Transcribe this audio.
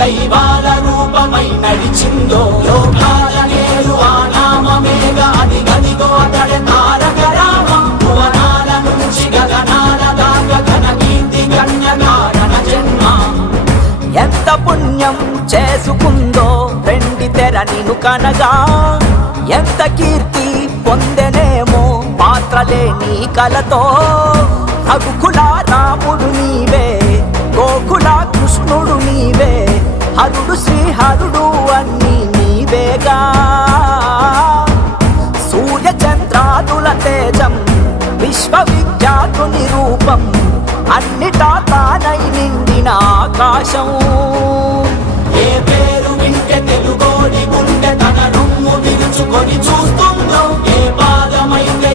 దైవాల రూపమై నడిచిందో లోకాల నేడు ఆ నామమేగా అది గదిగో అతడే తారక రామం భువనాల నుంచి గగనాల దాకా ఘన కీర్తి గణ్య కారణ జన్మ ఎంత పుణ్యం చేసుకుందో వెండి తెర నిన్ను కనగా ఎంత కీర్తి పొందెనేమో పాత్రలే నీ కలతో రఘుకుల రాముడు నీవే గోకుల కృష్ణుడు నీవే హరుడు శ్రీహరుడు అన్నీ నీవేగా సూర్య చంద్రాదుల తేజం విశ్వవిఖ్యాతుని రూపం అన్నిటా తానై నిండిన ఆకాశం